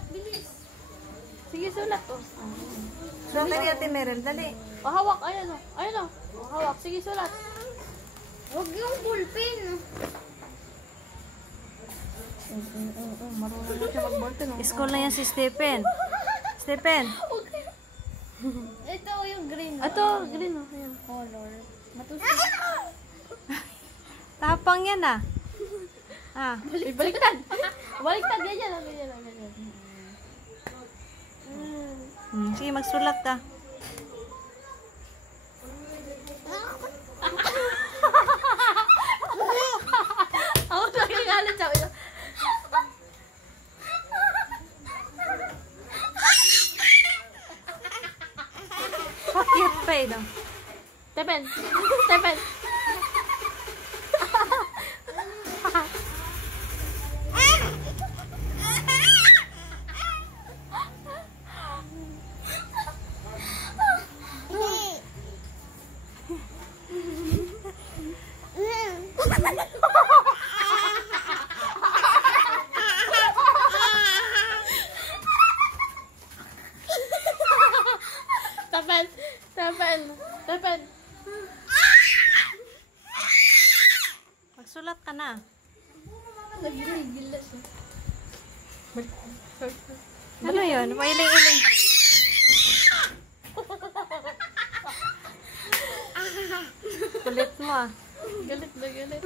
sulat, bilis. Sige, sulat. Oh. Doon kay Ate Meryl, dali. O, hawak. Ayan o. Ayan o. O, hawak. Sige, sulat. Huwag yung ballpen. Marunong na siya mag-ballpen. School na yan si Stephen. Stephen. Ito yung green. Ito, green o. Ayan. Color. Matusok. Tapang yan ah. Ah. Baliktad. Baliktad. Ganyan lang. Ganyan lang. Ganyan. Sige, magsulat ka. Ako nagagalit siya. Cute pa eh, no? Tepen. Tepen. Tepen. Tepen. Tepen. Magsulat ka na. Nagigil na siya. Ano yun? Pailing-iling. Kulit mo ah. Galit na galit.